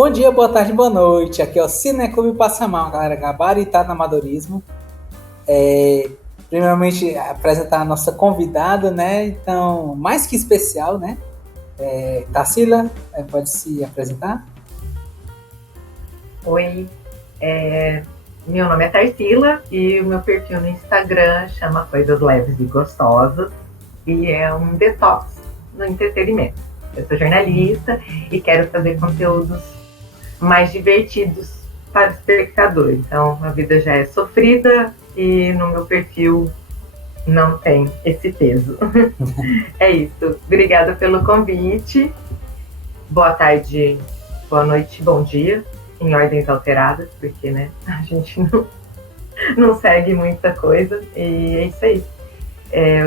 Bom dia, boa tarde, boa noite. Aqui é o Cineclube Passa Mal, galera gabaritada no amadorismo. Primeiramente, apresentar a nossa convidada, né? Então, mais que especial, né? Tarsila, pode se apresentar? Oi, meu nome é Tarsila e o meu perfil no Instagram chama Coisas Leves e Gostosas e é um detox no entretenimento. Eu sou jornalista e quero fazer conteúdos mais divertidos para o espectador. Então, a vida já é sofrida e no meu perfil não tem esse peso. É isso. Obrigada pelo convite. Boa tarde, boa noite, bom dia, em ordens alteradas, porque, né, a gente não segue muita coisa, e é isso aí.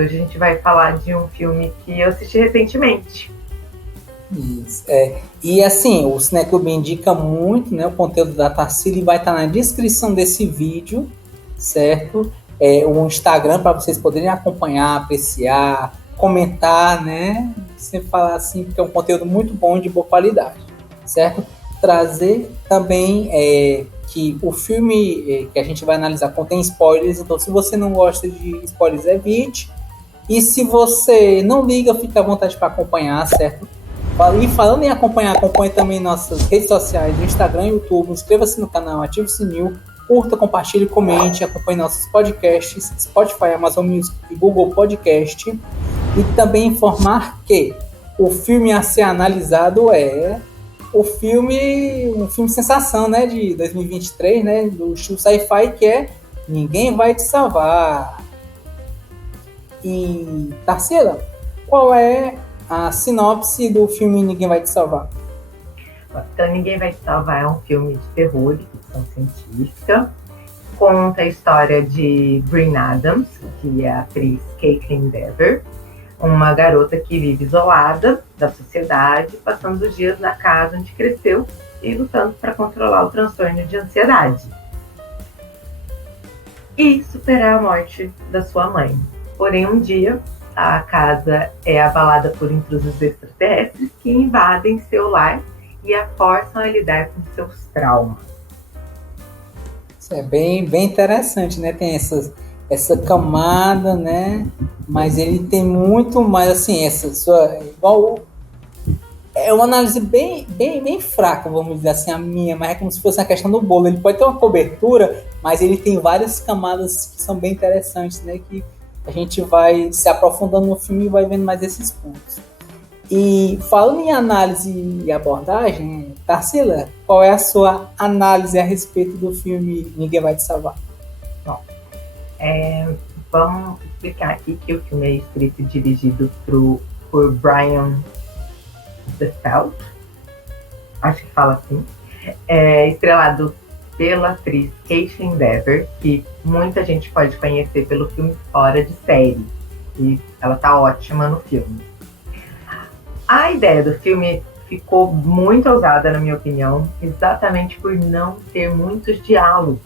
Hoje a gente vai falar de um filme que eu assisti recentemente. Isso, E assim, o Cineclube indica muito, né, o conteúdo da Tarsila e vai estar na descrição desse vídeo, certo? O Instagram para vocês poderem acompanhar, apreciar, comentar, né? Sempre falar assim, porque é um conteúdo muito bom e de boa qualidade, certo? Trazer também que o filme que a gente vai analisar contém spoilers, então se você não gosta de spoilers, evite. E se você não liga, fica à vontade para acompanhar, certo? E falando em acompanhar, acompanhe também nossas redes sociais, Instagram e YouTube, inscreva-se no canal, ative o sininho, curta, compartilhe, comente, acompanhe nossos podcasts, Spotify, Amazon Music e Google Podcast. E também informar que o filme a ser analisado é um filme sensação, né, de 2023, né, do estilo sci-fi, que é Ninguém Vai Te Salvar. E, Tarsila, qual é a sinopse do filme Ninguém Vai Te Salvar? Então, Ninguém Vai Te Salvar é um filme de terror, de ficção científica. Conta a história de Bryn Adams, que é a atriz Caitlin Dever, uma garota que vive isolada da sociedade, passando os dias na casa onde cresceu e lutando para controlar o transtorno de ansiedade e superar a morte da sua mãe. Porém, um dia, a casa é abalada por intrusos extraterrestres que invadem seu lar e a forçam a lidar com seus traumas. Isso é bem interessante, né? Tem essa camada, né? Mas ele tem muito mais, assim, igual é uma análise bem fraca, vamos dizer assim, a minha, mas é como se fosse a questão do bolo. Ele pode ter uma cobertura, mas ele tem várias camadas que são bem interessantes, né? Que a gente vai se aprofundando no filme e vai vendo mais esses pontos. E falando em análise e abordagem, Tarsila, qual é a sua análise a respeito do filme Ninguém Vai Te Salvar? Bom, vamos explicar aqui que o filme é escrito e dirigido por Brian De Felt, acho que fala assim, estrelado pela atriz Caitlin Dever, que muita gente pode conhecer pelo filme Fora de Série, e ela tá ótima no filme. A ideia do filme ficou muito ousada, na minha opinião, exatamente por não ter muitos diálogos.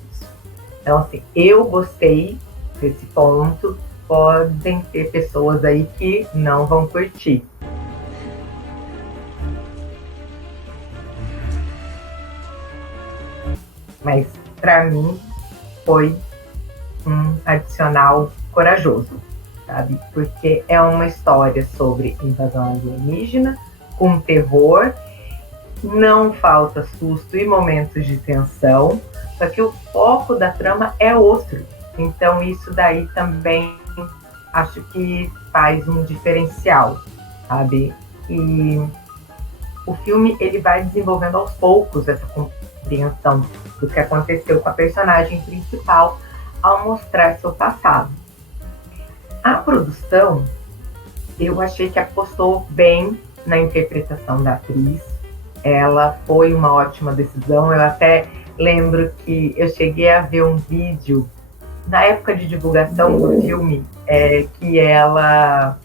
Então, assim, eu gostei desse ponto, podem ter pessoas aí que não vão curtir. Mas, para mim, foi um adicional corajoso, sabe? Porque é uma história sobre invasão alienígena, com terror, não falta susto e momentos de tensão, só que o foco da trama é outro. Então, isso daí também acho que faz um diferencial, sabe? E o filme, ele vai desenvolvendo aos poucos essa compreensão do que aconteceu com a personagem principal ao mostrar seu passado. A produção, eu achei que apostou bem na interpretação da atriz. Ela foi uma ótima decisão. Eu até lembro que eu cheguei a ver um vídeo na época de divulgação do filme, que ela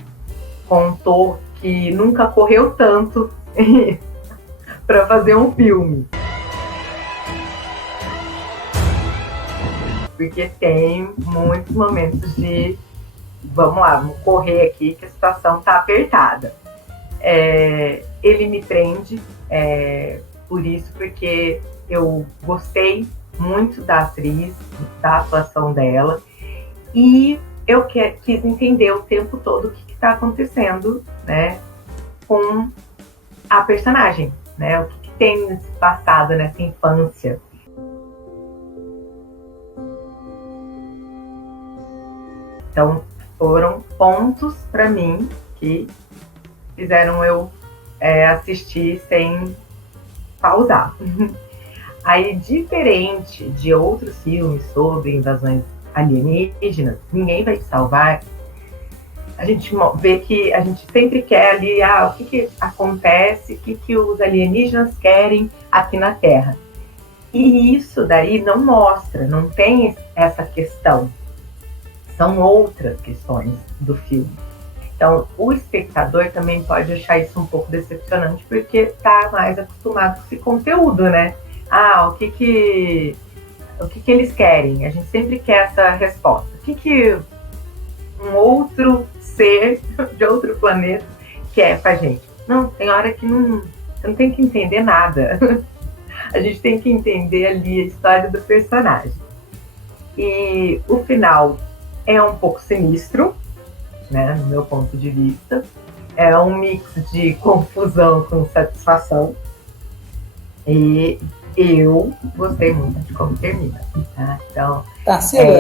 contou que nunca correu tanto para fazer um filme. Porque tem muitos momentos de vamos lá, vamos correr aqui que a situação tá apertada. Ele me prende, por isso, porque eu gostei muito da atriz, da atuação dela, e eu quis entender o tempo todo o que está acontecendo, né, com a personagem, né, o que tem passado nessa infância. Então, foram pontos para mim que fizeram eu assistir sem pausar. Aí, diferente de outros filmes sobre invasões alienígenas, Ninguém Vai Te Salvar, a gente vê que a gente sempre quer ali o que acontece, o que os alienígenas querem aqui na Terra. E isso daí não mostra, não tem essa questão. São outras questões do filme. Então, o espectador também pode achar isso um pouco decepcionante, porque está mais acostumado com esse conteúdo, né? O que eles querem? A gente sempre quer essa resposta. O que um outro ser de outro planeta quer com a gente? Não, tem hora que você não tem que entender nada. A gente tem que entender ali a história do personagem. E o final é um pouco sinistro, né, no meu ponto de vista. É um mix de confusão com satisfação. E eu gostei muito de como termina. Tá? Então, Tarsila,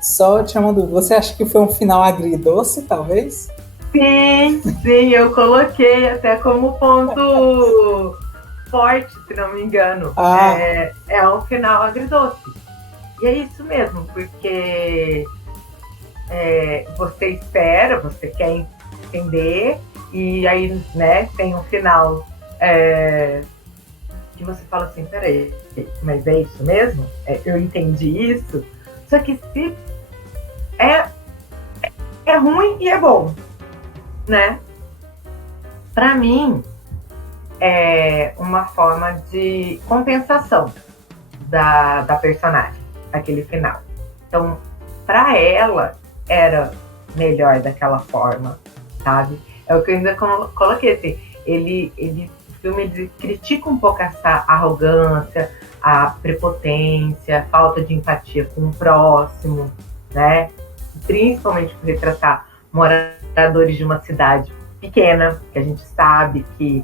só te chamando, você acha que foi um final agridoce, talvez? Sim, eu coloquei até como ponto forte, se não me engano. É um final agridoce. E é isso mesmo, porque você espera, você quer entender, e aí, né, tem um final que você fala assim, peraí, mas é isso mesmo? Eu entendi isso? Só que se é ruim e é bom, né? Pra mim, é uma forma de compensação da personagem, aquele final. Então, pra ela, era melhor daquela forma, sabe? É o que eu ainda coloquei, assim, o filme ele critica um pouco essa arrogância, a prepotência, a falta de empatia com o próximo, né? Principalmente por retratar moradores de uma cidade pequena, que a gente sabe que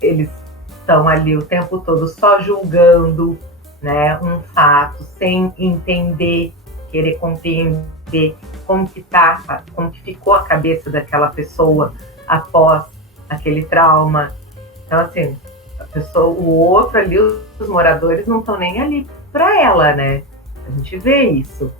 eles estão ali o tempo todo só julgando, né, um fato, sem entender, querer compreender como que ficou a cabeça daquela pessoa após aquele trauma. Então, assim, o outro ali, os moradores não estão nem ali para ela, né? A gente vê isso.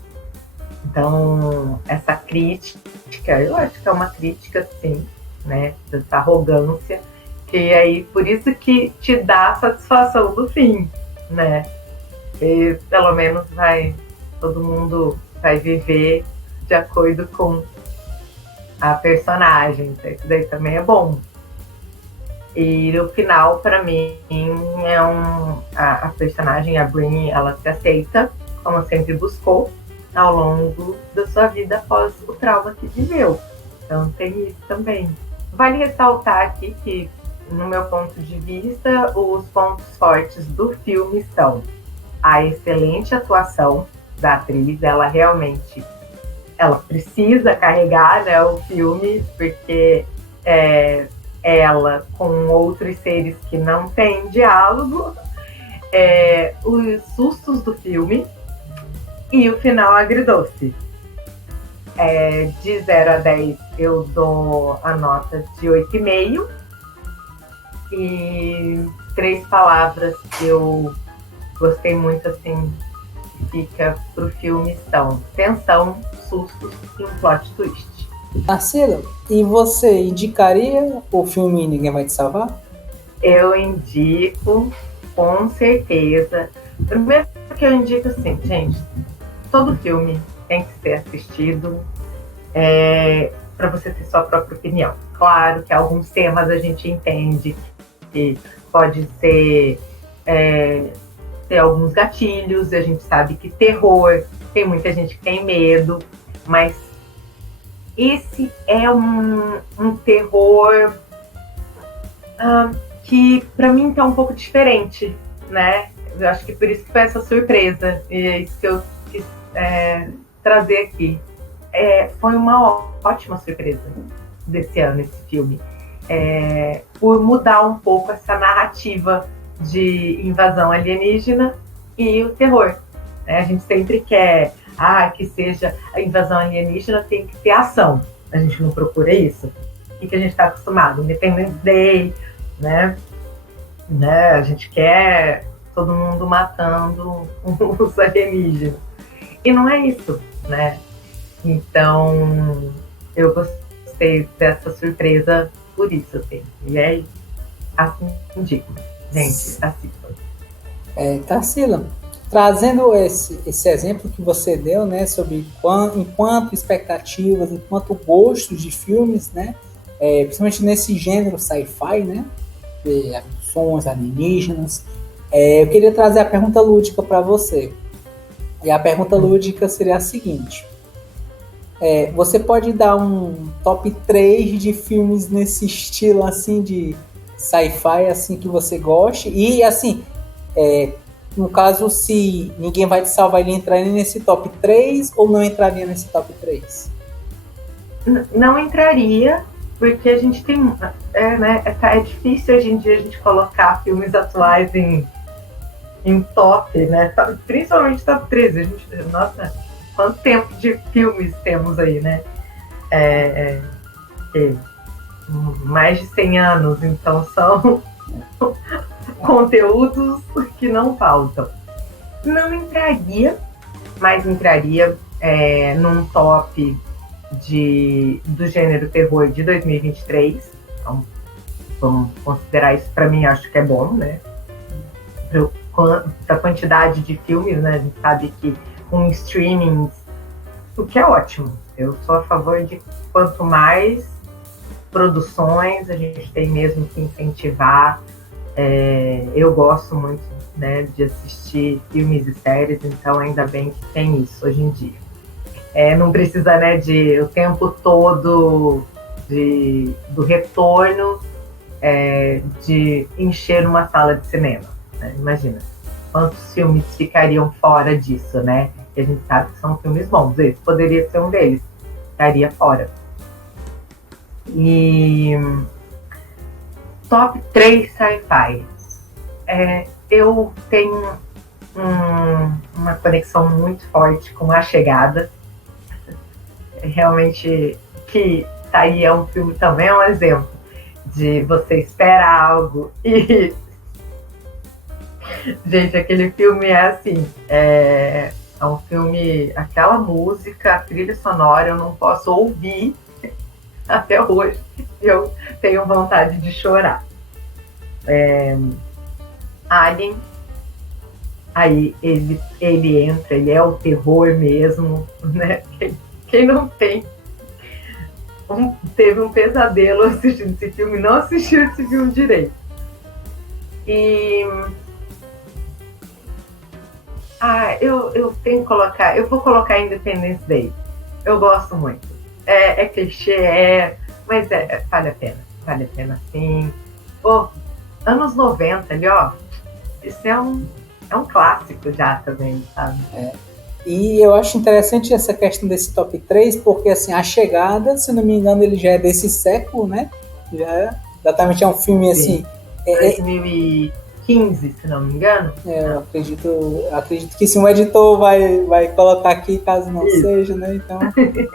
Então, essa crítica, eu acho que é uma crítica, sim, né? Dessa arrogância, que aí, por isso que te dá a satisfação do fim, né? E pelo menos todo mundo vai viver de acordo com a personagem. Isso daí também é bom. E o final, para mim, a personagem, a Brin, ela se aceita, como sempre buscou, ao longo da sua vida após o trauma que viveu. Então tem isso também. Vale ressaltar aqui que, no meu ponto de vista, os pontos fortes do filme são a excelente atuação da atriz. Ela realmente precisa carregar, né, o filme, porque ela com outros seres que não têm diálogo, os sustos do filme e o final agridoce. De 0 a 10 eu dou a nota de 8,5, e 3 palavras que eu gostei muito, assim, fica pro filme são tensão, sustos e um plot twist. Tarsila, e você indicaria o filme Ninguém Vai Te Salvar? Eu indico, com certeza. Primeiro que eu indico assim, gente, todo filme tem que ser assistido para você ter sua própria opinião. Claro que alguns temas a gente entende que pode ser ter alguns gatilhos, a gente sabe que terror, tem muita gente que tem medo, mas esse é um terror que para mim tá um pouco diferente, né? Eu acho que por isso que foi essa surpresa, e é isso que eu quis trazer aqui. Foi uma ótima surpresa desse ano, esse filme. Por mudar um pouco essa narrativa de invasão alienígena e o terror. A gente sempre quer que seja a invasão alienígena, tem que ter ação. A gente não procura isso. O que a gente está acostumado? Independence Day, né? A gente quer todo mundo matando os alienígenas. E não é isso, né? Então, eu gostei dessa surpresa por isso, assim. E aí, assim indico. Gente, assistam. Tarsila, trazendo esse exemplo que você deu, né, sobre enquanto expectativas, enquanto gostos de filmes, né, principalmente nesse gênero sci-fi, né, de abduções alienígenas, eu queria trazer a pergunta lúdica para você. E a pergunta lúdica seria a seguinte: você pode dar um top 3 de filmes nesse estilo assim de sci-fi assim que você goste? E assim, no caso, se Ninguém Vai Te Salvar, ele entraria nesse top 3 ou não entraria nesse top 3? Não entraria, porque a gente tem... É difícil hoje em dia a gente colocar filmes atuais em top, né? Principalmente top 3. Nossa, quanto tempo de filmes temos aí, né? Mais de 100 anos, então são conteúdos que não faltam. Não entraria, mas entraria num top do gênero terror de 2023. Então, vamos considerar isso, para mim, acho que é bom, né? Da quantidade de filmes, né? A gente sabe que com streaming, o que é ótimo. Eu sou a favor de quanto mais produções a gente tem mesmo que incentivar. Eu gosto muito, né, de assistir filmes e séries, então ainda bem que tem isso hoje em dia. Não precisa, né, de o tempo todo do retorno de encher uma sala de cinema. Né? Imagina quantos filmes ficariam fora disso, né? E a gente sabe que são filmes bons. Esse poderia ser um deles, estaria fora. E top 3 sci-fi. Eu tenho uma conexão muito forte com A Chegada. Realmente, que tá aí, é um filme também, é um exemplo de você espera algo e... Gente, aquele filme é assim, é um filme, aquela música, a trilha sonora, eu não posso ouvir até hoje, eu tenho vontade de chorar. Alien, aí ele entra, ele é o terror mesmo, né? Quem não teve um pesadelo assistindo esse filme, não assistiu esse filme direito. E eu tenho que colocar, eu vou colocar Independence Day. Eu gosto muito. É clichê, mas vale a pena sim. Anos 90 ali, ó, isso é um clássico já também, sabe? E eu acho interessante essa questão desse top 3, porque assim, A Chegada, se não me engano, ele já é desse século, né? Exatamente, é um filme assim... 2015, se não me engano. Eu acredito que sim, o editor vai colocar aqui, caso não seja, né? Então,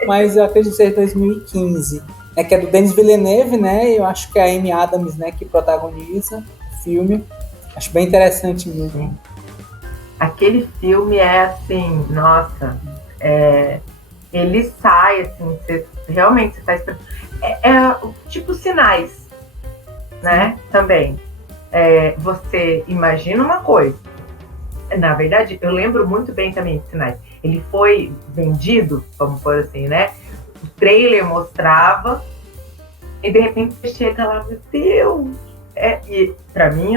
mas eu acredito que seja 2015. Que é do Denis Villeneuve, né? Eu acho que é a Amy Adams, né, que protagoniza o filme. Acho bem interessante mesmo. Aquele filme é assim, nossa, ele sai assim, você realmente está esperando. Tipo Sinais, né? Também. Você imagina uma coisa. Na verdade, eu lembro muito bem também de Sinais. Ele foi vendido, vamos pôr assim, né? O trailer mostrava e de repente você chega lá, meu Deus! E pra mim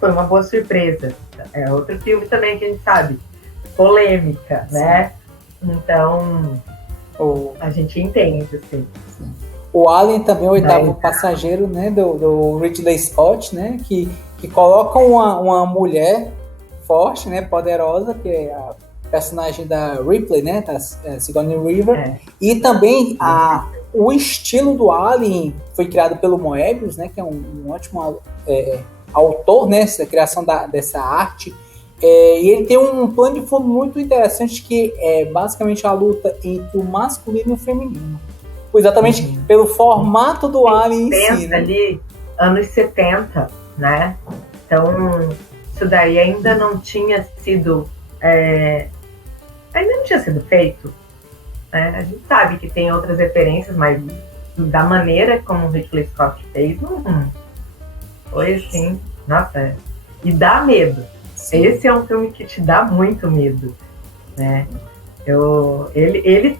foi uma boa surpresa. É outro filme também que a gente sabe, polêmica, né? Então, a gente entende, assim. Sim. O Alien também, o oitavo Daí, passageiro, né, do Ridley Scott, né, que coloca uma mulher forte, né, poderosa, que é a personagem da Ripley, né, da Sigourney Weaver, e também o estilo do Alien foi criado pelo Moebius, né, que é um ótimo autor, né, essa criação dessa arte. E ele tem um plano de fundo muito interessante que é basicamente a luta entre o masculino e o feminino. Exatamente pelo formato do Alien em si. Né? Ali, anos 70, né? Então, isso daí ainda não tinha sido feito. Né? A gente sabe que tem outras referências, mas da maneira como o Ridley Scott fez, foi assim, nossa, e dá medo. Sim. Esse é um filme que te dá muito medo, né? Ele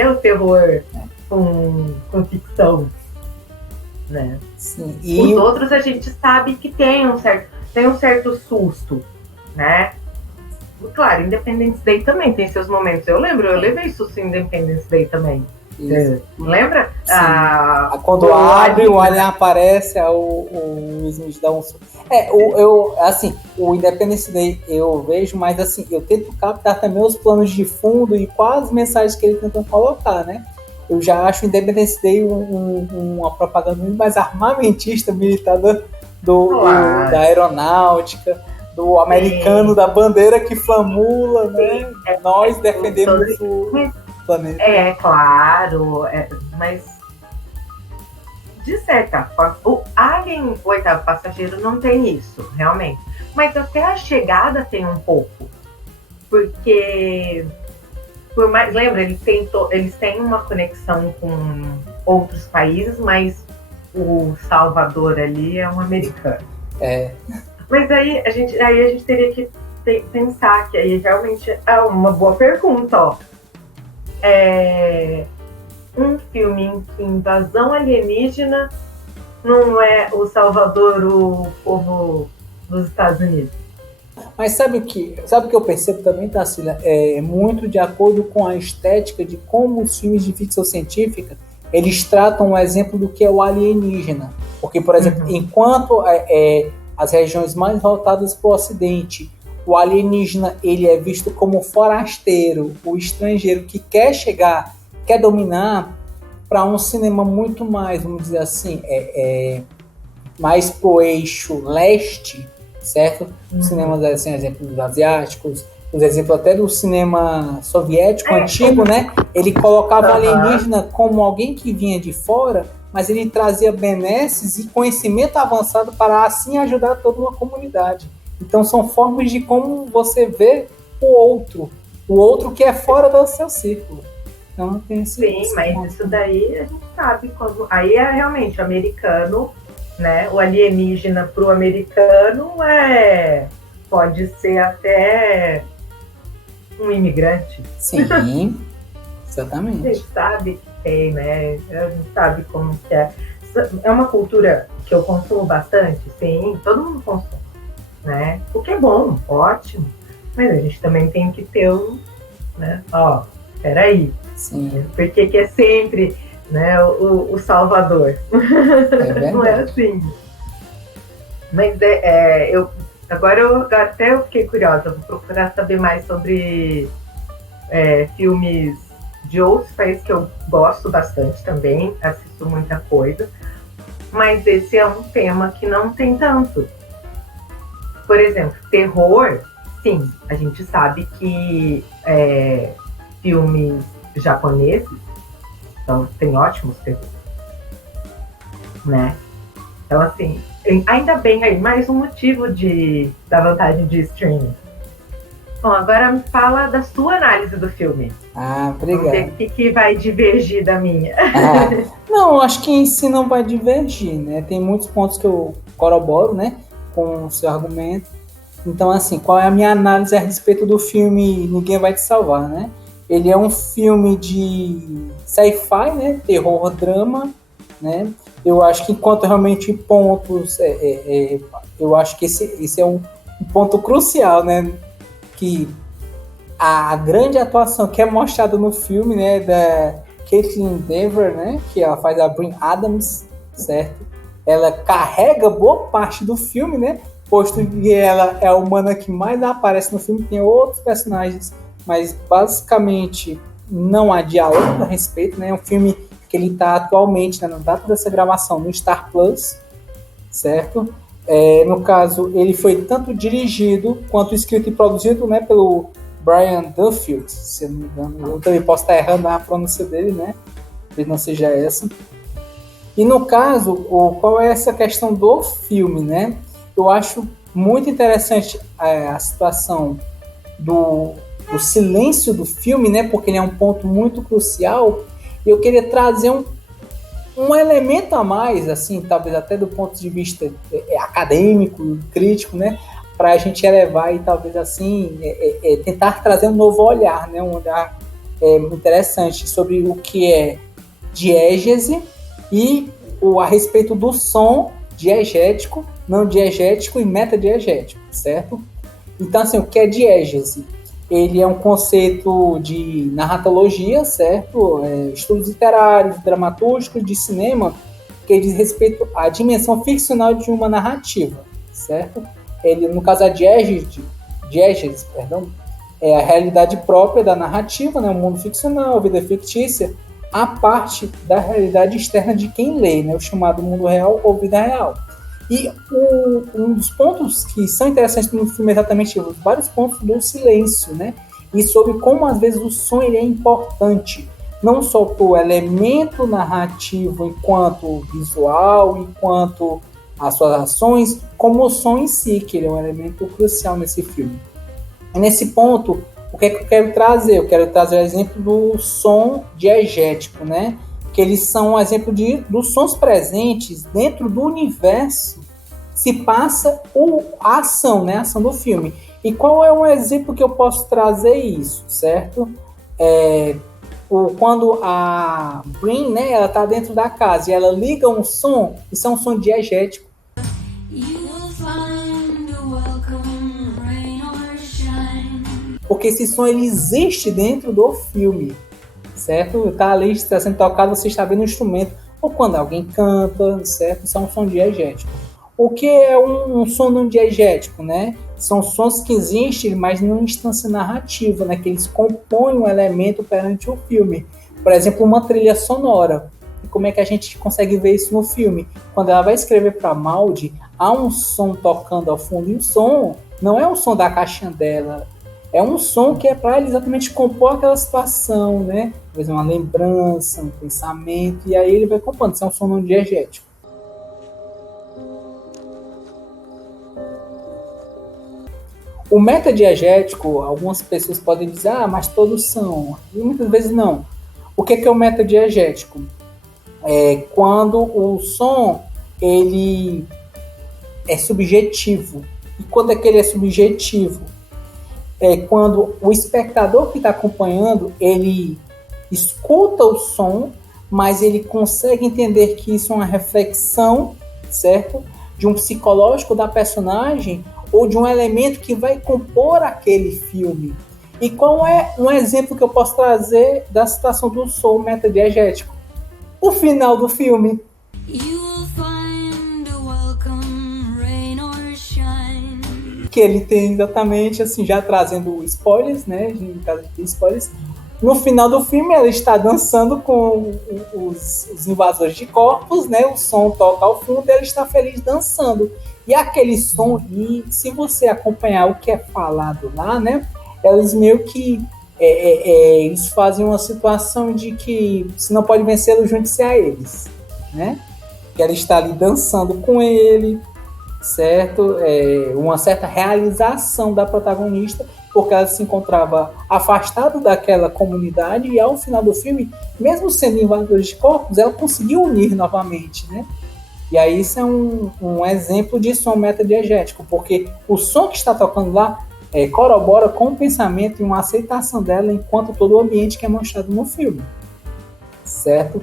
é o terror com ficção, né? Sim. Os outros a gente sabe que tem um certo susto, né? Claro, Independence Day também tem seus momentos. Eu levei susto em Independence Day também. Lembra? Quando abre, o Alien aparece, o Smith dá um susto. O Independence Day eu vejo, mas assim, eu tento captar também os planos de fundo e quais mensagens que ele tentam colocar, né? Eu já acho o Independence Day uma propaganda muito mais armamentista, militar da aeronáutica, do americano, da bandeira que flamula, né? Nós defendemos o planeta. Claro, mas de certa forma, o Alien, o oitavo passageiro, não tem isso, realmente. Mas até a chegada tem um pouco. Porque, por mais, lembra, eles têm uma conexão com outros países, mas o Salvador ali é um americano. Mas aí a gente teria que pensar que aí realmente é uma boa pergunta, ó. Um filme em que invasão alienígena não é o Salvador, o povo dos Estados Unidos. Mas sabe o que eu percebo também, Tarsila? É muito de acordo com a estética de como os filmes de ficção científica eles tratam o exemplo do que é o alienígena. Porque, por exemplo, enquanto as regiões mais voltadas para o Ocidente, o alienígena ele é visto como forasteiro, o estrangeiro que quer chegar, quer dominar, para um cinema muito mais, vamos dizer assim, mais pro eixo leste, certo? Cinemas, assim, exemplo dos asiáticos, os exemplos até do cinema soviético antigo, né? Ele colocava o alienígena como alguém que vinha de fora, mas ele trazia benesses e conhecimento avançado para assim ajudar toda uma comunidade. Então são formas de como você vê o outro que é fora do seu círculo. Então tem esse mas isso daí a gente sabe como. Aí é realmente o americano, né? O alienígena para o americano pode ser até um imigrante. Sim, exatamente. A gente sabe que tem, né? A gente sabe como que é. É uma cultura que eu consumo bastante, sim, todo mundo consome, né? O que é bom, ótimo. Mas a gente também tem que ter né? Peraí. Sim. Por que é sempre, né, o Salvador? Não é assim. Mas agora até eu fiquei curiosa, vou procurar saber mais sobre filmes de outros países que eu gosto bastante também, assisto muita coisa, mas esse é um tema que não tem tanto. Por exemplo, terror, sim, a gente sabe que filmes japoneses tem ótimos terrores, né? Então, assim, ainda bem aí, mais um motivo da vantagem de streaming. Bom, agora me fala da sua análise do filme. Obrigado. Vamos ver o que vai divergir da minha. Não, acho que em si não vai divergir, né? Tem muitos pontos que eu corroboro, né, com o seu argumento. Então, assim, qual é a minha análise a respeito do filme Ninguém Vai Te Salvar, né? Ele é um filme de sci-fi, né? Terror, drama, né? Eu acho que enquanto realmente pontos, eu acho que esse é um ponto crucial, né? Que a grande atuação que é mostrada no filme, né? Caitlin Dever, né, que ela faz a Bryn Adams, certo? Ela carrega boa parte do filme, né, posto que ela é a humana que mais aparece no filme, tem outros personagens, mas basicamente não há diálogo a respeito, né, é um filme que ele está atualmente, né, na data dessa gravação, no Star Plus, certo? No caso, ele foi tanto dirigido quanto escrito e produzido, né, pelo Brian Duffield, se eu não me engano. Eu também posso estar errando a pronúncia dele, né? Talvez não seja essa. E no caso, qual é essa questão do filme, né? Eu acho muito interessante a situação do silêncio do filme, né? Porque ele é um ponto muito crucial. E eu queria trazer um elemento a mais, assim, talvez até do ponto de vista acadêmico, crítico, né? Para a gente elevar e talvez assim tentar trazer um novo olhar, né? Um olhar interessante sobre o que é diégese e a respeito do som diegético, não diegético e metadiegético, certo? Então, assim, o que é diégese? Ele é um conceito de narratologia, certo? Estudos literários, dramatúrgicos, de cinema, que diz respeito à dimensão ficcional de uma narrativa, certo? Ele, no caso, a diégese, é a realidade própria da narrativa, né? O mundo ficcional, a vida fictícia, a parte da realidade externa de quem lê, né? O chamado mundo real ou vida real. E um dos pontos que são interessantes no filme é exatamente os vários pontos do silêncio, né? E sobre como, às vezes, o som ele é importante, não só para o elemento narrativo enquanto visual, enquanto as suas ações, como o som em si, que ele é um elemento crucial nesse filme. E nesse ponto, o que é que eu quero trazer? Eu quero trazer o exemplo do som diegético, né? Que eles são um exemplo dos sons presentes dentro do universo se passa a ação, né? A ação do filme. E qual é um exemplo que eu posso trazer isso, certo? Quando a Bryn, né, ela tá dentro da casa e ela liga um som, isso é um som diegético. Porque esse som ele existe dentro do filme, certo? Tá ali, está sendo tocado, você está vendo um instrumento, ou quando alguém canta, certo? Isso é um som diegético. O que é um som não diegético, né? São sons que existem, mas numa instância narrativa, né? Que eles compõem um elemento perante o filme. Por exemplo, uma trilha sonora. E como é que a gente consegue ver isso no filme? Quando ela vai escrever para Maud, há um som tocando ao fundo, e o som não é o som da caixinha dela, é um som que é para exatamente compor aquela situação, né? Talvez uma lembrança, um pensamento, e aí ele vai compondo. Isso é um som não diegético. O metadiegético, algumas pessoas podem dizer, mas todos são, e muitas vezes não. O que é o metadiegético? É quando o som ele é subjetivo. E quando é que ele é subjetivo? É quando o espectador que está acompanhando, ele escuta o som, mas ele consegue entender que isso é uma reflexão, certo? De um psicológico da personagem ou de um elemento que vai compor aquele filme. E qual é um exemplo que eu posso trazer da situação do som metadiegético? O final do filme. Que ele tem exatamente, assim, já trazendo spoilers, né? Em caso de spoilers. No final do filme, ela está dançando com os invasores de corpos, né? O som toca ao fundo e ela está feliz dançando. E aquele som, e se você acompanhar o que é falado lá, né? Eles meio que eles fazem uma situação de que se não pode vencê-lo, junte-se a eles, né? Que ela está ali dançando com ele, certo? Uma certa realização da protagonista, porque ela se encontrava afastada daquela comunidade e ao final do filme, mesmo sendo invasores de corpos, ela conseguiu unir novamente, né? E aí isso é um exemplo de som metadiegético, porque o som que está tocando lá corrobora com o pensamento e uma aceitação dela enquanto todo o ambiente que é mostrado no filme, certo?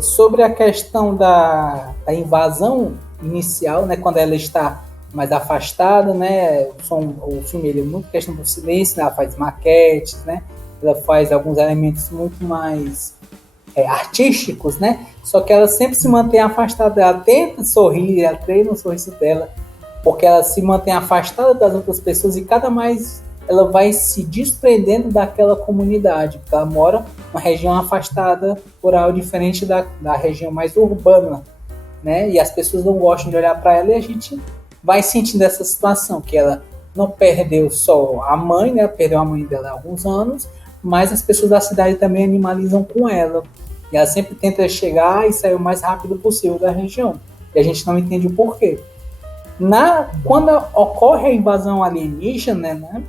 Sobre a questão da invasão inicial, né, quando ela está mais afastada, né, o filme ele é muito questão do silêncio, né, ela faz maquetes, né, ela faz alguns elementos muito mais artísticos, né? Só que ela sempre se mantém afastada, ela tenta sorrir, ela treina o sorriso dela, porque ela se mantém afastada das outras pessoas e cada mais ela vai se desprendendo daquela comunidade, porque ela mora numa região afastada, rural, diferente da região mais urbana, né? E as pessoas não gostam de olhar para ela e a gente vai sentindo essa situação, que ela não perdeu só a mãe, né? Perdeu a mãe dela há alguns anos, mas as pessoas da cidade também animalizam com ela. E ela sempre tenta chegar e sair o mais rápido possível da região. E a gente não entende o porquê. Quando ocorre a invasão alienígena, né?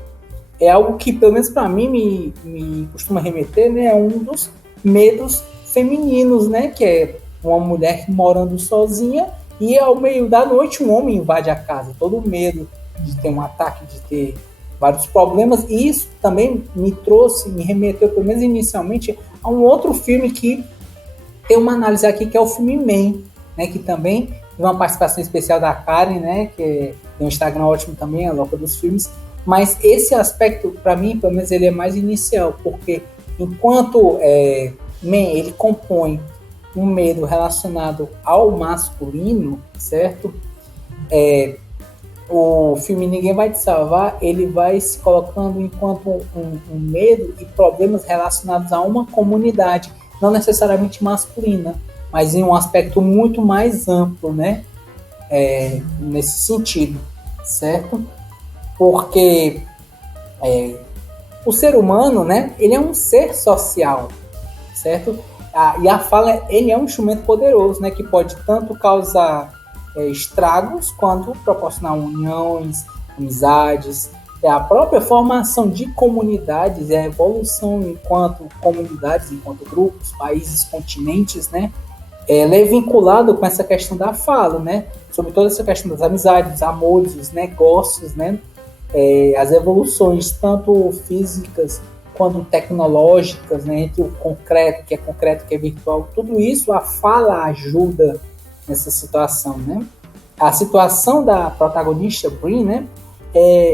É algo que, pelo menos para mim, me costuma remeter, né? É um dos medos femininos, né? Que é uma mulher morando sozinha e ao meio da noite um homem invade a casa. Todo medo de ter um ataque, de ter vários problemas. E isso também me remeteu, pelo menos inicialmente, a um outro filme que tem uma análise aqui, que é o filme Man, né? Que também tem uma participação especial da Karen, né? Que tem um Instagram ótimo também, a louca dos filmes. Mas esse aspecto, para mim, pelo menos, ele é mais inicial, porque enquanto Man, ele compõe um medo relacionado ao masculino, certo? O filme Ninguém Vai Te Salvar, ele vai se colocando enquanto um medo e problemas relacionados a uma comunidade, não necessariamente masculina, mas em um aspecto muito mais amplo, né? Nesse sentido, certo? Porque o ser humano, né, ele é um ser social, certo? E a fala, ele é um instrumento poderoso, né, que pode tanto causar estragos quanto proporcionar uniões, amizades, a própria formação de comunidades, a evolução enquanto comunidades, enquanto grupos, países, continentes, né? Ela é vinculada com essa questão da fala, né? Sobre toda essa questão das amizades, dos amores, dos negócios, né? As evoluções, tanto físicas quanto tecnológicas, né? Entre o concreto, que é virtual, tudo isso a fala ajuda nessa situação, né? A situação da protagonista, Brin, né?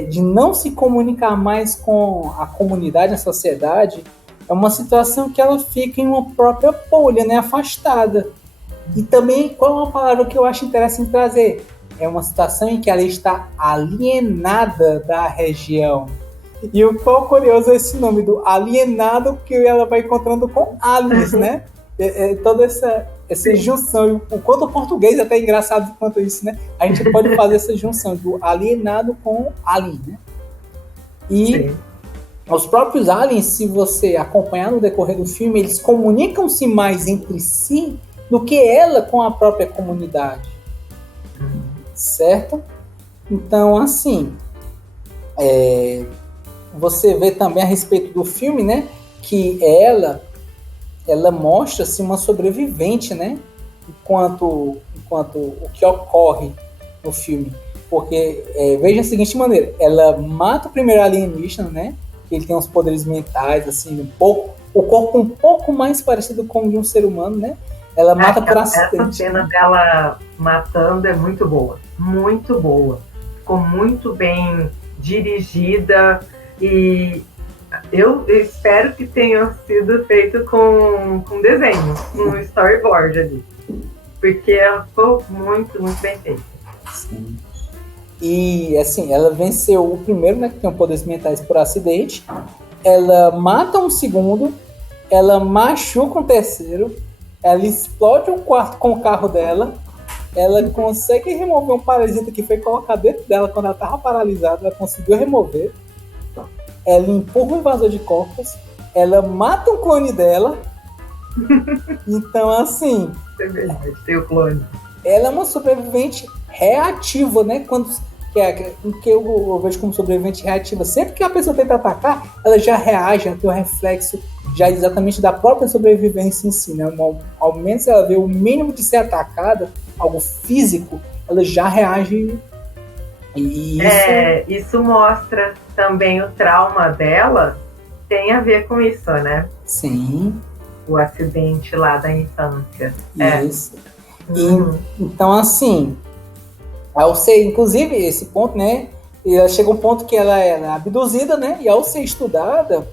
De não se comunicar mais com a comunidade, a sociedade, é uma situação que ela fica em uma própria bolha, né? Afastada. E também, qual é uma palavra que eu acho interessante trazer? É uma situação em que ela está alienada da região. E o qual curioso é esse nome do alienado, que ela vai encontrando com aliens, né? Toda essa junção, o quanto o português é até engraçado quanto isso, né? A gente pode fazer essa junção do alienado com alien, né? E sim, os próprios aliens, se você acompanhar no decorrer do filme, eles comunicam-se mais entre si do que ela com a própria comunidade, certo? Então, assim, você vê também a respeito do filme, né? Que ela mostra-se uma sobrevivente, né? Enquanto o que ocorre no filme. Porque, veja a seguinte maneira, ela mata o primeiro alienígena, né? Que ele tem uns poderes mentais, assim, o corpo um pouco mais parecido com o de um ser humano, né? Ela mata por acidente. Essa cena dela matando é muito boa. Muito boa. Ficou muito bem dirigida e eu espero que tenha sido feito com desenho, um storyboard ali. Porque ela ficou muito, muito bem feita. Sim. E, assim, ela venceu o primeiro, né, que tem poderes mentais por acidente. Ela mata um segundo. Ela machuca um terceiro. Ela explode um quarto com o carro dela. Ela consegue remover um parasita que foi colocado dentro dela quando ela estava paralisada. Ela conseguiu remover. Ela empurra um invasor de corpos. Ela mata um clone dela. Então, assim... É verdade, tem o clone. Ela é uma sobrevivente reativa, né? Que eu vejo como sobrevivente reativa. Sempre que a pessoa tenta atacar, ela já reage, ela tem um reflexo já exatamente da própria sobrevivência em si, né? Ao menos ela vê o mínimo de ser atacada, algo físico, ela já reage. E isso mostra também o trauma dela, tem a ver com isso, né? Sim. O acidente lá da infância. Isso. Então, assim, ao ser, inclusive, esse ponto, né? Chega um ponto que ela é abduzida, né? E ao ser estudada,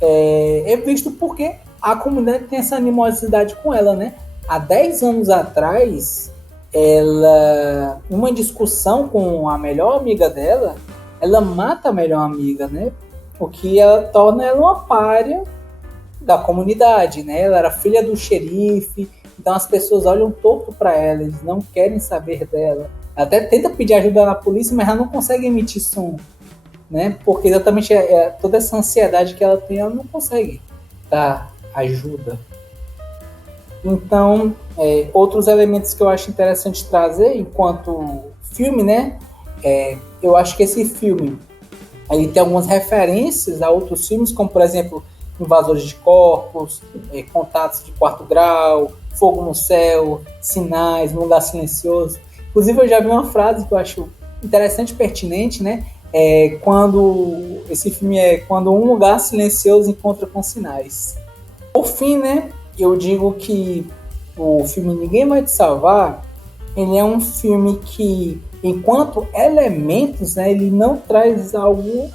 é visto porque a comunidade tem essa animosidade com ela, né? Há 10 anos atrás, ela, uma discussão com a melhor amiga dela, ela mata a melhor amiga, né? O que ela torna ela uma pária da comunidade, né? Ela era filha do xerife, então as pessoas olham torto para ela, eles não querem saber dela. Ela até tenta pedir ajuda na polícia, mas ela não consegue emitir som, né? Porque exatamente toda essa ansiedade que ela tem, ela não consegue dar ajuda. Então, outros elementos que eu acho interessante trazer enquanto filme, né? Eu acho que esse filme ele tem algumas referências a outros filmes, como por exemplo Invasores de Corpos, Contatos de Quarto Grau, Fogo no Céu, Sinais, Um Lugar Silencioso. Inclusive eu já vi uma frase que eu acho interessante e pertinente, né? Quando esse filme quando um lugar silencioso encontra com sinais. Por fim, né? Eu digo que o filme Ninguém Vai Te Salvar, ele é um filme que, enquanto elementos, né, ele não traz algo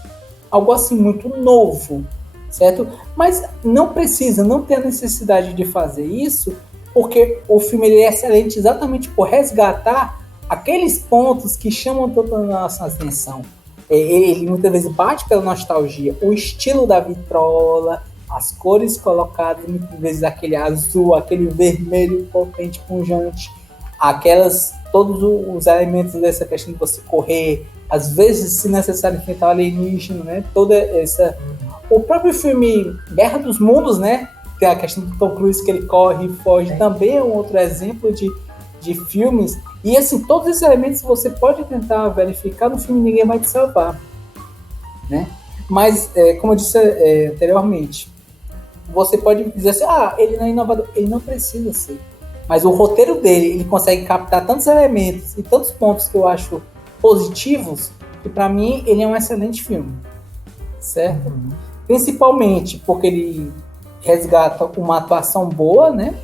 assim muito novo, certo? Mas não precisa, não tem a necessidade de fazer isso, porque o filme ele é excelente exatamente por resgatar aqueles pontos que chamam toda a nossa atenção. Ele muitas vezes bate pela nostalgia, o estilo da vitrola, as cores colocadas, muitas vezes aquele azul, aquele vermelho potente, pungente, todos os elementos dessa questão de você correr, às vezes, se necessário, enfrentar alienígena, né? O próprio filme Guerra dos Mundos, né? Tem a questão do Tom Cruise que ele corre e foge, também é um outro exemplo de filmes. E assim, todos esses elementos você pode tentar verificar no filme Ninguém Vai Te Salvar, né? Mas, como eu disse anteriormente, você pode dizer assim, ele não é inovador, ele não precisa ser. Mas o roteiro dele, ele consegue captar tantos elementos e tantos pontos que eu acho positivos, que para mim ele é um excelente filme, certo? Principalmente porque ele resgata uma atuação boa, né?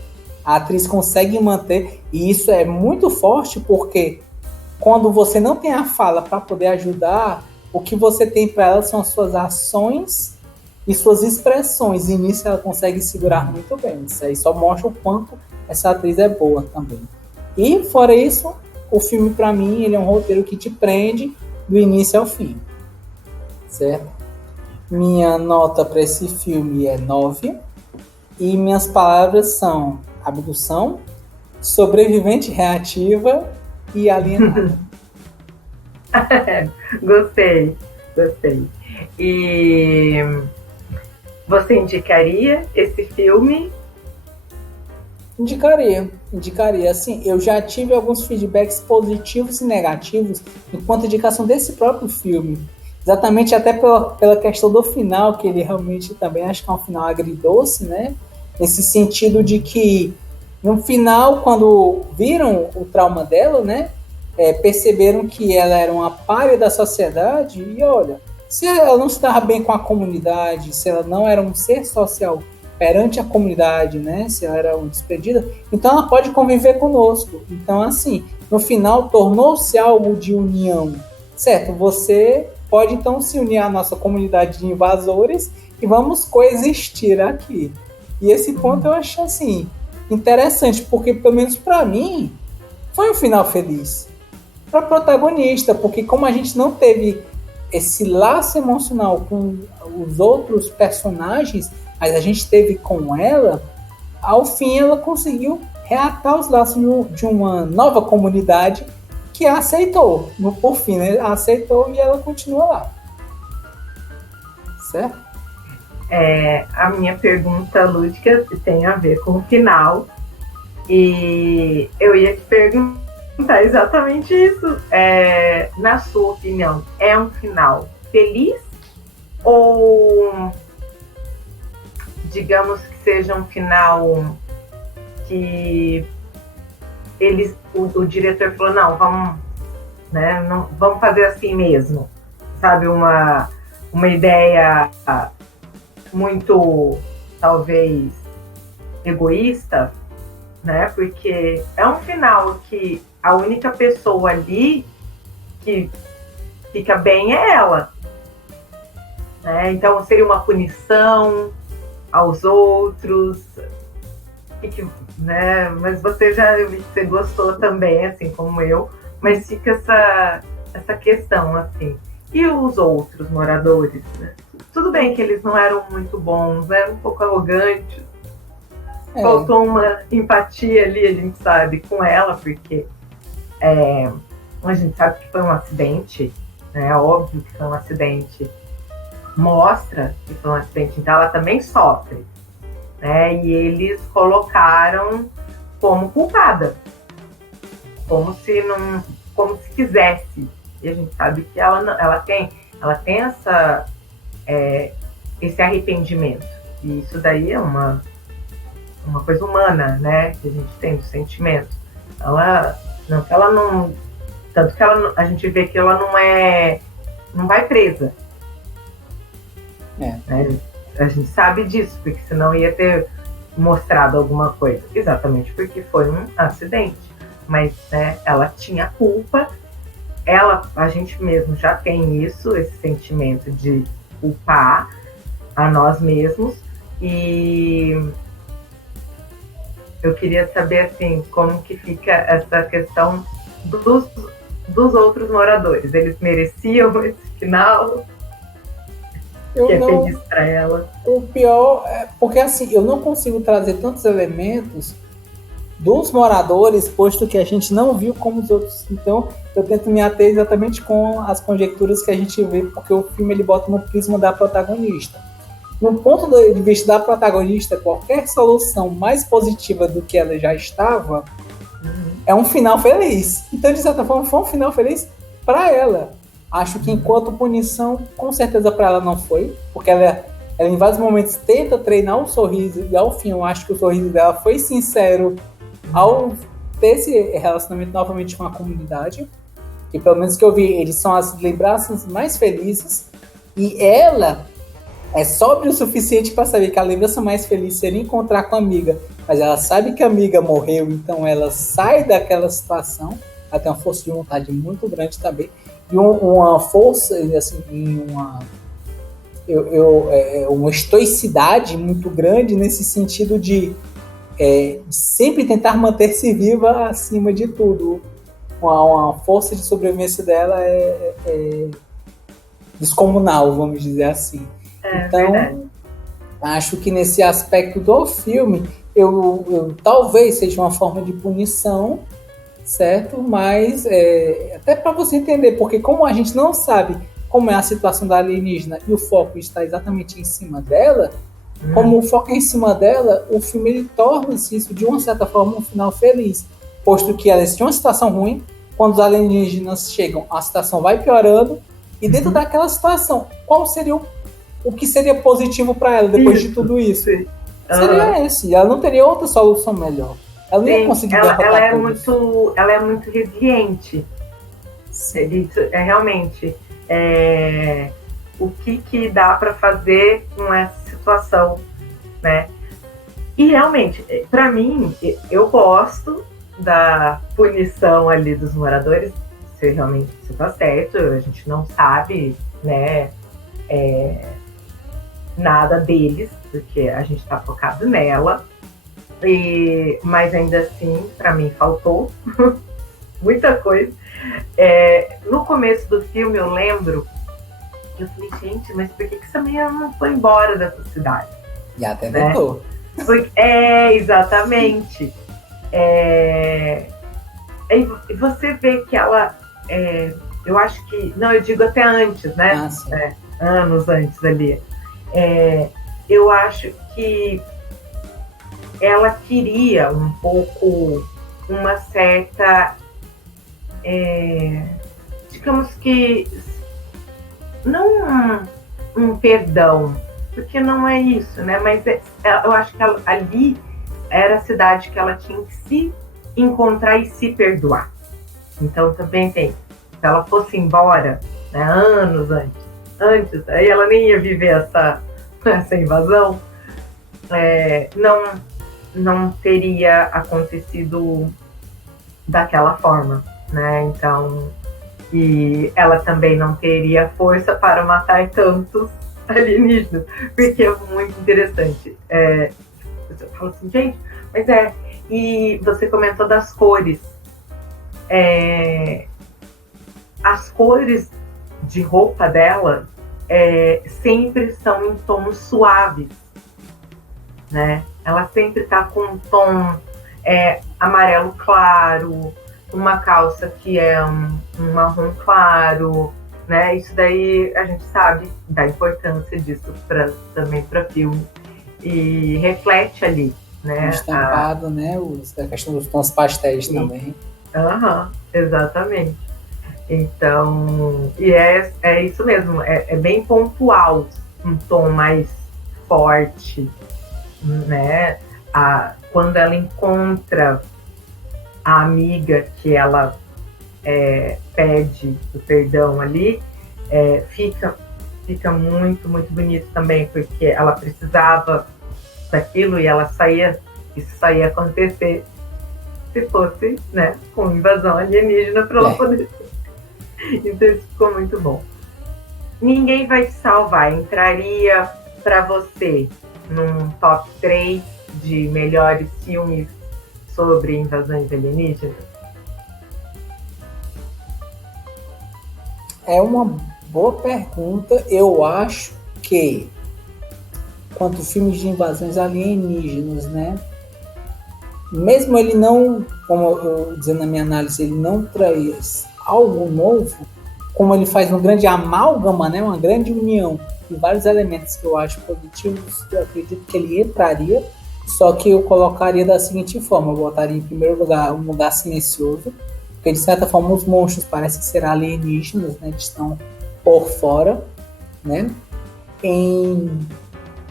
A atriz consegue manter, e isso é muito forte porque quando você não tem a fala para poder ajudar, o que você tem para ela são as suas ações e suas expressões, e nisso ela consegue segurar muito bem. Isso aí só mostra o quanto essa atriz é boa também. E fora isso, o filme para mim ele é um roteiro que te prende do início ao fim, certo? Minha nota para esse filme é 9 e minhas palavras são abdução, sobrevivente reativa e alienada. Gostei. E você indicaria esse filme? Indicaria. Assim, eu já tive alguns feedbacks positivos e negativos enquanto indicação desse próprio filme. Exatamente até pela questão do final, que ele realmente também acho que é um final agridoce, né? Nesse sentido de que, no final, quando viram o trauma dela, né? Perceberam que ela era uma pária da sociedade e, olha, se ela não estava bem com a comunidade, se ela não era um ser social perante a comunidade, né? Se ela era uma despedida, então ela pode conviver conosco. Então, assim, no final, tornou-se algo de união, certo? Você pode, então, se unir à nossa comunidade de invasores e vamos coexistir aqui. E esse ponto eu acho, assim, interessante, porque, pelo menos para mim, foi um final feliz. Para a protagonista, porque como a gente não teve esse laço emocional com os outros personagens, mas a gente teve com ela, ao fim ela conseguiu reatar os laços de uma nova comunidade que a aceitou, por fim, né? A aceitou e ela continua lá. Certo? A minha pergunta lúdica tem a ver com o final, e eu ia te perguntar exatamente isso. Na sua opinião, é um final feliz ou, digamos que seja um final que o diretor falou, vamos fazer assim mesmo, sabe, uma ideia muito, talvez, egoísta, né? Porque é um final que a única pessoa ali que fica bem é ela, né? Então seria uma punição, aos outros, né? Mas você já vi que você gostou também, assim como eu, mas fica essa questão, assim. E os outros moradores, né? Tudo bem que eles não eram muito bons, eram um pouco arrogantes, faltou uma empatia ali, a gente sabe, com ela, porque a gente sabe que foi um acidente, né? É óbvio que foi um acidente, mostra que foi um acidente, então ela também sofre, né? E eles colocaram como culpada, como se quisesse. E a gente sabe que ela tem esse arrependimento. E isso daí é uma coisa humana, né? Que a gente tem do sentimento. Tanto que a gente vê que ela não vai presa. Né? A gente sabe disso, porque senão ia ter mostrado alguma coisa. Exatamente porque foi um acidente. Mas, né, ela tinha culpa. A gente mesmo já tem isso, esse sentimento de culpar a nós mesmos. E eu queria saber, assim, como que fica essa questão dos outros moradores. Eles mereciam esse final? Feliz pra ela. O pior é porque, assim, eu não consigo trazer tantos elementos dos moradores, posto que a gente não viu como os outros. Então, eu tento me ater exatamente com as conjecturas que a gente vê, porque o filme ele bota no prisma da protagonista. No ponto de vista da protagonista, qualquer solução mais positiva do que ela já estava é um final feliz. Então, de certa forma, foi um final feliz para ela. Acho que enquanto punição, com certeza para ela não foi, porque ela em vários momentos tenta treinar o sorriso e ao fim eu acho que o sorriso dela foi sincero ao ter esse relacionamento novamente com a comunidade, que pelo menos que eu vi, eles são as lembranças mais felizes, e ela é sóbria o suficiente para saber que a lembrança mais feliz seria encontrar com a amiga, mas ela sabe que a amiga morreu, então ela sai daquela situação, ela tem uma força de vontade muito grande também, e uma força, assim, uma estoicidade muito grande nesse sentido de sempre tentar manter-se viva acima de tudo. Uma força de sobrevivência dela é descomunal, vamos dizer assim. Então, verdade. Acho que nesse aspecto do filme, eu talvez seja uma forma de punição, certo? Mas até para você entender, porque como a gente não sabe como é a situação da alienígena e o foco está exatamente em cima dela, como o foco é em cima dela, o filme ele torna-se isso de uma certa forma um final feliz, posto que ela tinha uma situação ruim, quando os alienígenas chegam, a situação vai piorando, e dentro daquela situação, qual seria o que seria positivo para ela depois de tudo isso? Seria esse, ela não teria outra solução melhor. Ela não ia conseguir ela é muito resiliente. Isso é realmente o que dá para fazer com essa situação, né? E realmente, para mim, eu gosto da punição ali dos moradores, se realmente isso tá certo, a gente não sabe, né, nada deles, porque a gente tá focado nela, mas ainda assim, para mim, faltou muita coisa. No começo do filme, eu lembro que eu falei, gente, mas por que essa menina não foi embora dessa cidade? E até tentou. Exatamente. E você vê que ela, eu acho que, não, eu digo até antes, né? Anos antes ali. Eu acho que ela queria um pouco uma certa, digamos que, não um perdão, porque não é isso, né? Mas eu acho que ali era a cidade que ela tinha que se encontrar e se perdoar. Então também tem, se ela fosse embora, né, anos antes, aí ela nem ia viver essa invasão, não teria acontecido daquela forma, né? Então, e ela também não teria força para matar tantos alienígenas, porque é muito interessante. Eu falo assim, gente, mas e você comentou das cores. As cores de roupa dela sempre são em tons suaves, né? Ela sempre tá com um tom amarelo claro, uma calça que é um marrom claro, né? Isso daí a gente sabe da importância disso também para filme e reflete ali, né? O estampado, né? A questão dos tons pastéis também. Exatamente. Então, e é isso mesmo, é bem pontual, um tom mais forte, né? Quando ela encontra a amiga que ela pede o perdão ali, fica muito, muito bonito também, porque ela precisava daquilo e isso só ia acontecer se fosse, né, com invasão alienígena para ela poder. Então isso ficou muito bom. Ninguém Vai Te Salvar entraria para você num top 3 de melhores filmes sobre invasões alienígenas? É uma boa pergunta. Eu acho que, quanto filmes de invasões alienígenas, né? Mesmo ele não, como eu dizendo na minha análise, ele não traz algo novo, como ele faz um grande amálgama, né? Uma grande união de vários elementos que eu acho positivos, eu acredito que ele entraria, só que eu colocaria da seguinte forma: eu botaria em primeiro lugar Um Lugar Silencioso, porque de certa forma os monstros parecem ser alienígenas, né? Eles estão por fora, né? Em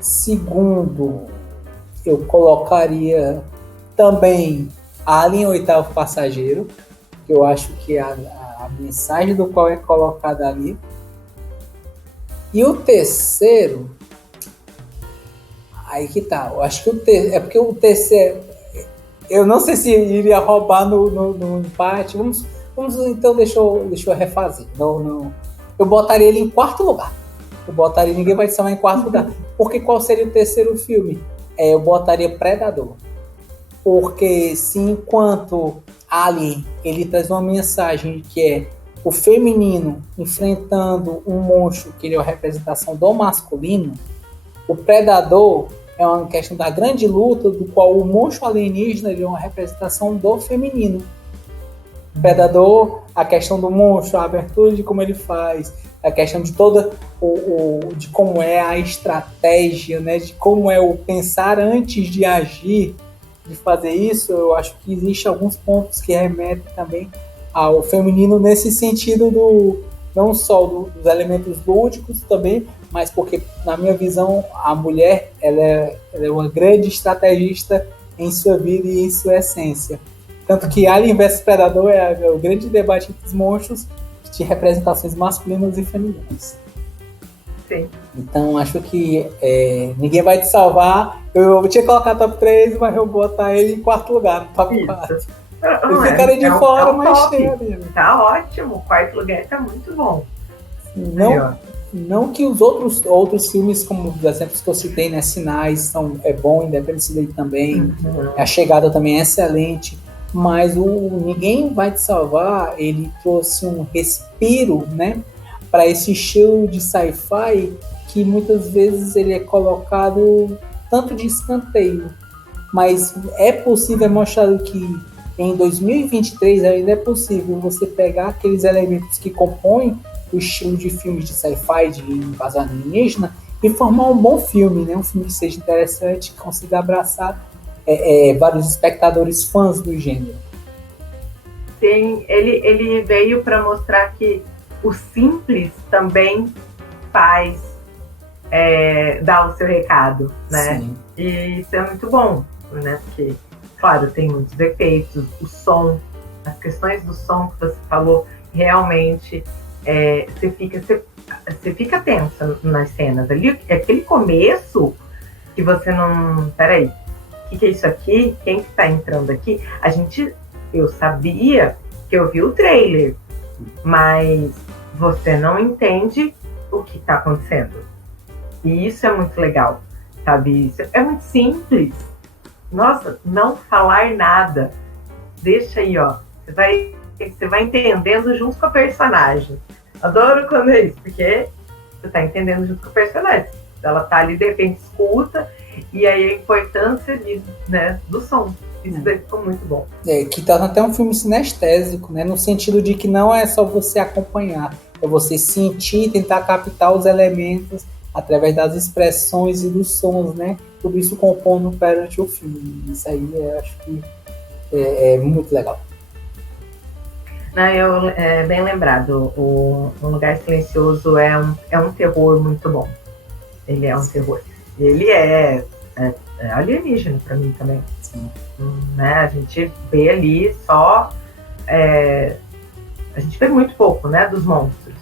segundo, eu colocaria também Alien, Oitavo Passageiro, que eu acho que a mensagem do qual é colocada ali. E o terceiro, aí que tá, eu acho que é porque o terceiro, eu não sei se iria roubar no empate. Vamos então, deixa eu refazer. Não, eu botaria ele em quarto lugar. Ninguém Vai Te Salvar em quarto lugar. Porque qual seria o terceiro filme? Eu botaria Predador. Porque se enquanto Alien, ele traz uma mensagem que é o feminino enfrentando um monstro que ele é a representação do masculino, o Predador é uma questão da grande luta, do qual o monstro alienígena ele é uma representação do feminino. O Predador, a questão do monstro, a abertura de como ele faz, a questão de toda de como é a estratégia, né, de como é o pensar antes de agir, de fazer isso. Eu acho que existem alguns pontos que remetem também ao feminino nesse sentido não só dos elementos lúdicos também, mas porque, na minha visão, a mulher ela é uma grande estrategista em sua vida e em sua essência. Tanto que Alien vs Predador é o grande debate entre os monstros de representações masculinas e femininas. Sim. Então, acho que Ninguém Vai Te Salvar. Eu tinha que colocar top 3, mas eu vou botar ele em quarto lugar, no top 4. Eu ficaria de fora, mas tem ali. Tá ótimo, o quarto lugar tá muito bom. Não que os outros filmes, como os exemplos que eu citei, né, Sinais, é bom, Independence Day também, A Chegada também é excelente, mas o Ninguém Vai Te Salvar, ele trouxe um respiro, né, para esse estilo de sci-fi que muitas vezes ele é colocado tanto de escanteio, mas é possível mostrar que em 2023 ainda é possível você pegar aqueles elementos que compõem o estilo de filmes de sci-fi, de invasão alienígena, e formar um bom filme, né? Um filme que seja interessante, que consiga abraçar vários espectadores fãs do gênero. Sim, ele veio para mostrar que o simples também faz dar o seu recado, né? Sim. E isso é muito bom, né? Porque, claro, tem muitos efeitos, o som, as questões do som que você falou, realmente você fica tensa nas cenas ali. Aquele começo que você não... Peraí, o que é isso aqui? Quem que tá entrando aqui? Eu sabia que eu vi o trailer, mas você não entende o que tá acontecendo. E isso é muito legal, sabe? Isso é muito simples. Nossa, não falar nada. Deixa aí, ó. Você vai entendendo junto com a personagem. Adoro quando é isso, porque você tá entendendo junto com a personagem. Ela tá ali, de repente, escuta, e aí a importância né, do som. Isso daí ficou muito bom. Que torna até um filme sinestésico, né? No sentido de que não é só você acompanhar, é você sentir, tentar captar os elementos através das expressões e dos sons, né? Tudo isso compondo perante o filme. Isso aí eu acho que é muito legal. Não, bem lembrado. Um Lugar Silencioso é um terror muito bom. Ele é um terror. Ele é alienígena para mim também. Sim. Né? A gente vê ali só... a gente vê muito pouco, né, dos monstros.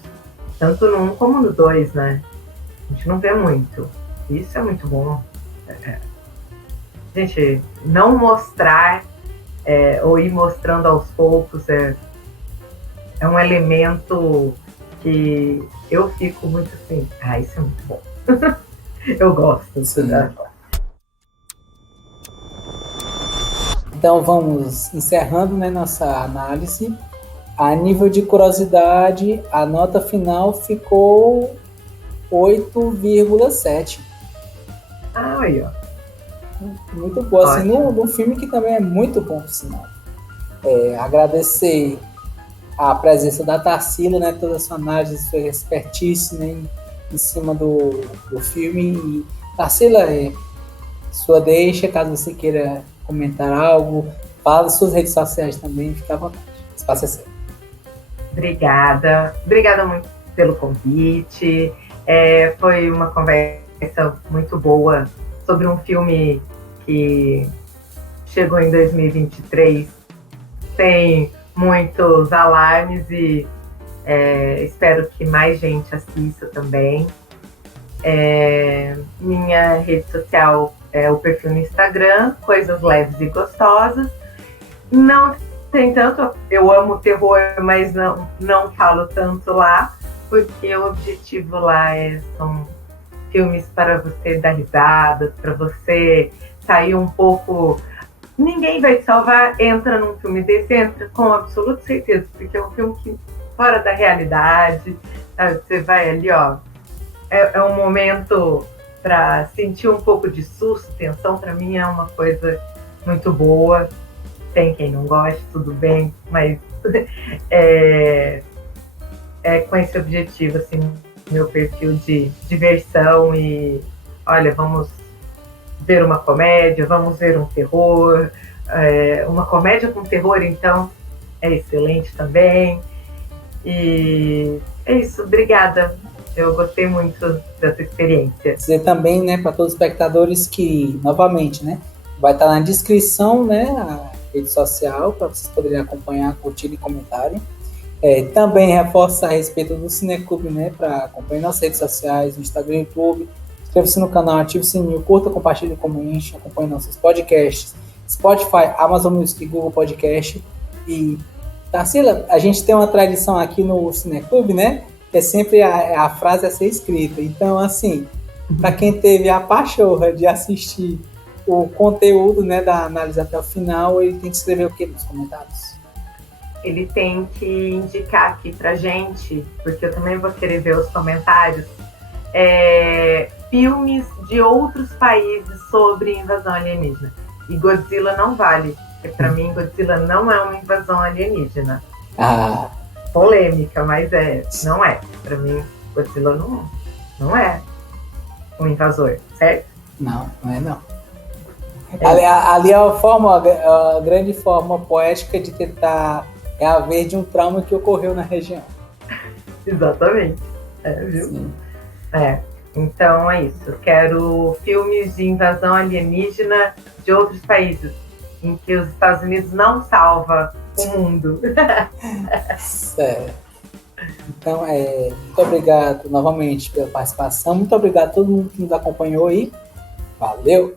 Tanto no 1 como no 2, né? A gente não vê muito. Isso é muito bom. Gente, não mostrar ou ir mostrando aos poucos é um elemento que eu fico muito assim, isso é muito bom. Eu gosto. Né? Então vamos encerrando, né, nossa análise. A nível de curiosidade, a nota final ficou 8,7. Aí, ó. Muito boa, assim, num filme que também é muito bom, por sinal. Agradecer a presença da Tarsila, né, toda a sua análise, sua expertise, né, em cima do filme. E, Tarsila, sua deixa, caso você queira comentar algo, fala das suas redes sociais também, fica à vontade. O espaço é seu. Obrigada muito pelo convite. Foi uma conversa muito boa sobre um filme que chegou em 2023 sem muitos alarmes e espero que mais gente assista também. Minha rede social é o perfil no Instagram, Coisas Leves e Gostosas. Não tem tanto, eu amo terror, mas não falo tanto lá, porque o objetivo lá são filmes para você dar risada, para você sair um pouco. Ninguém vai te salvar, entra num filme desse, entra com absoluta certeza, porque é um filme que fora da realidade, sabe? Você vai ali, ó, é um momento para sentir um pouco de susto, tensão, para mim é uma coisa muito boa. Tem quem não goste, tudo bem, mas é com esse objetivo, assim, meu perfil de diversão e, olha, vamos ver uma comédia, vamos ver um terror, uma comédia com terror, então, é excelente também. E é isso, obrigada. Eu gostei muito dessa experiência. Dizer também, né, para todos os espectadores que, novamente, né, vai estar na descrição, né, a rede social, para vocês poderem acompanhar, curtir e comentarem. Também reforça a respeito do Cineclube, né, para acompanhar nas redes sociais, no Instagram, YouTube. Inscreva-se no canal, ative o sininho, curta, compartilhe, comente, acompanhe nossos podcasts, Spotify, Amazon Music, Google Podcast. E, Tarsila, a gente tem uma tradição aqui no Cineclube, né, que é sempre a frase a ser escrita. Então, assim, para quem teve a pachorra de assistir o conteúdo, né, da análise até o final, ele tem que escrever o que nos comentários? Ele tem que indicar aqui pra gente, porque eu também vou querer ver os comentários, filmes de outros países sobre invasão alienígena. E Godzilla não vale, porque pra mim Godzilla não é uma invasão alienígena. Polêmica, mas não é. Pra mim, Godzilla não é um invasor, certo? Não é não. Ali é a grande forma poética de tentar haver de um trauma que ocorreu na região. Exatamente. Viu? Sim. Então é isso. Eu quero filmes de invasão alienígena de outros países, em que os Estados Unidos não salva o mundo. Certo. Então, muito obrigado novamente pela participação. Muito obrigado a todo mundo que nos acompanhou aí. Valeu!